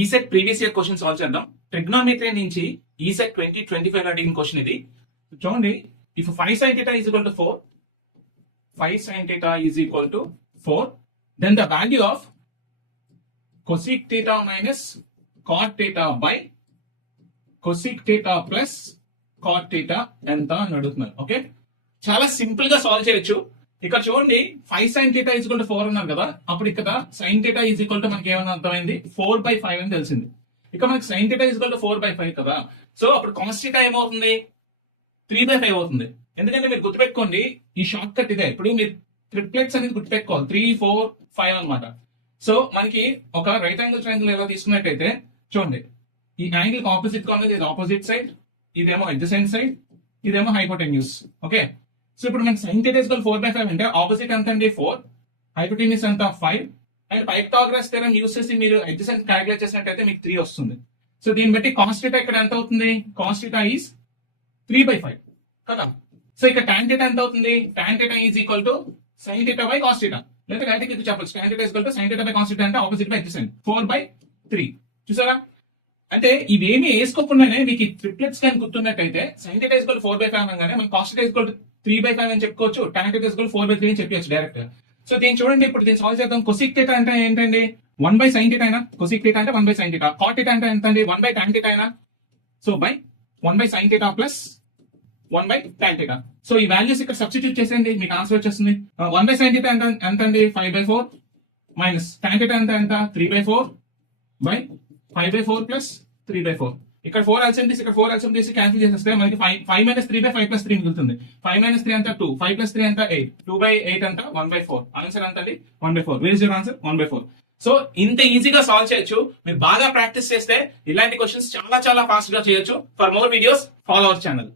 ECET previous year question solve చేద్దాం. Trigonometry నుంచి ECET 2025 అడిగిన క్వశ్చన్ ఇది. చూడండి, if 5 sin theta is equal to 4, 5 sin theta is equal to 4, then the value of cosec theta minus cot theta by cosec theta plus cot theta ఎంత అని అడుగుతున్నారు. Okay, చాలా simple గా solve చేయొచ్చు. ఇక్కడ చూడండి, 5 sin theta is equal to 4 అన్నారు కదా, అప్పుడు ఇక్కడ sin theta is equal to మనకి ఏమన్నా అర్థమైంది, 4/5 అని తెలిసింది. ఇక మనకి sin theta is equal to 4/5 కదా, సో అప్పుడు cos theta ఏమవుతుంది, 3/5 అవుతుంది. ఎందుకంటే మీరు గుర్తుపెట్టుకోండి, ఈ షార్ట్ కట్ ఇదే. ఇప్పుడు మీరు ట్రిప్లెట్స్ అనేది గుర్తుపెట్టుకోవాలి, 3, 4, 5 అనమాట. సో మనకి ఒక రైట్ యాంగిల్ ట్రయాంగిల్ ఎలా తీసుకున్నట్టయితే చూడండి, ఈ యాంగిల్ ఆపోజిట్ గా ఉన్నది, ఇది ఆపోజిట్ సైడ్, ఇదేమో అడ్జసెంట్ సైడ్, ఇదేమో హైపోటెన్యూస్. ఓకే, సో ఇప్పుడు మనకి sin theta is equal to 4/5 అంటే ఆపోజిట్ ఎంత అండి, 4, హైపోటెన్యూస్ ఎంత 5, అండ్ పైథాగరస్ థియరం యూస్ చేసి మీరు అడ్జసెంట్ క్యాలిక్యులేట్ చేసినట్టయితే మీకు 3 వస్తుంది. సో దీన్ని బట్టి cos theta ఇక్కడ ఎంత అవుతుంది, cos theta is 3/5 కదా. సో ఇక్కడ tan theta ఎంత అవుతుంది, tan theta is equal to sin theta by cos theta. లేదా డైరెక్ట్ గా చెప్పొచ్చు, tan theta is equal to sin theta by cos theta అంటే ఆపోజిట్ బై అడ్జసెంట్, 4/3. చూసారా, అంటే ఇవేమి వేసుకోకుండానే మీకు ట్రిప్లెట్స్ కానీ గుర్తున్నట్టయితే sin theta is equal to 4/5 అనగానే మనం cos theta is equal to 3/5 అని చెప్పుకోవచ్చు, tan theta is equal to 4/3 అని చెప్పవచ్చు డైరెక్ట్. సో దీన్ని చూడండి, ఇప్పుడు దీన్ని సాల్వ్ చేద్దాం. cosec theta అంటే ఏంటండి, 1/sin theta అయినా, cosec theta అంటే 1/sin theta, cot theta అంటే ఎంత అండి, 1/tan theta అయినా, so by 1/sin theta plus 1/tan theta. So ఈ వాల్యూస్ ఇక్కడ సబ్స్టిట్యూట్ చేసేయండి, మీకు ఆన్సర్ వచ్చేస్తుంది. 1/sin theta ఎంత అండి, 5/4 మైనస్ tan theta ఎంత 3/4 బై 5/4 ప్లస్ 3/4. ఇక్కడ 4 LCM తీసి ఇక్కడ 4 LCM తీసి క్యాన్సిల్ చేసేస్తే మనకి 5 మైనస్ 3/5 ప్లస్ 3 మిగులుతుంది. 5 మైనస్ 3 అంతా 2, 5 ప్లస్ 3 అంతా 8, 2/8 అంతా 1/4. ఆన్సర్ ఎంత అండి, 1/4. Where is your answer, 1/4. So ఇంత ఈజీగా సాల్వ్ చేయొచ్చు. మీరు బాగా ప్రాక్టీస్ చేస్తే ఇలాంటి క్వశ్చన్స్ చాలా చాలా ఫాస్ట్ గా చేయొచ్చు. For more videos follow our channel.